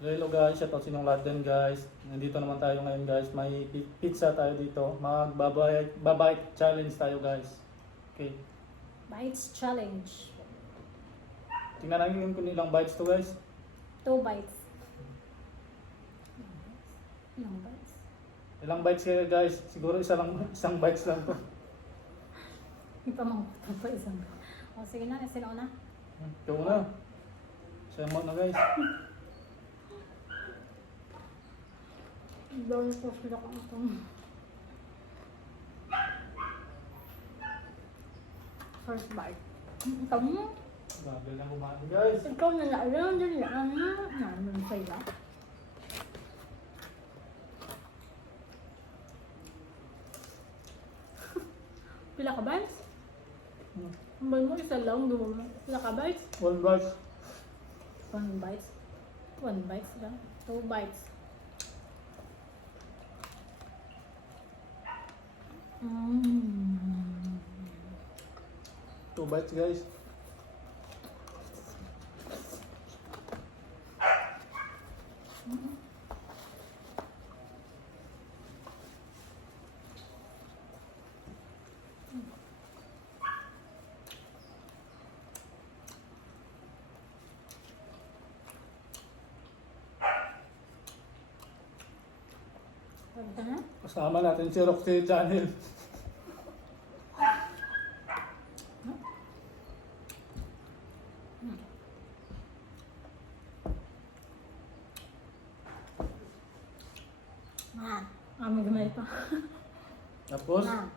Hello guys, shoutout sa inyong lahat din guys. Nandito naman tayo ngayon guys. May pizza tayo dito. Magbabike challenge tayo guys. Okay. Bites challenge. Tingnan natin kung ilang bites to guys. 2 bites. Ilang bites? Ilang bites kaya guys? Siguro isang bites lang to. Ipamangkutan pa isang. O sige na, sino una? Ikaw na. Siya mo na guys. Dami ko sila kung itong. First bite. Ikaw mo? Grabe lang kumain guys. Ikaw na lang. Dali lang na. Naman sa'yo. Pila ka bites? Ambal mo, isa lang. Pila ka bites? One bite. 1 bites. 1 bites lang. 2 bites. Mm. 2 bites guys. Pagda na? Kasama natin si Roxy Channel. May gamay pa. Tapos, Na.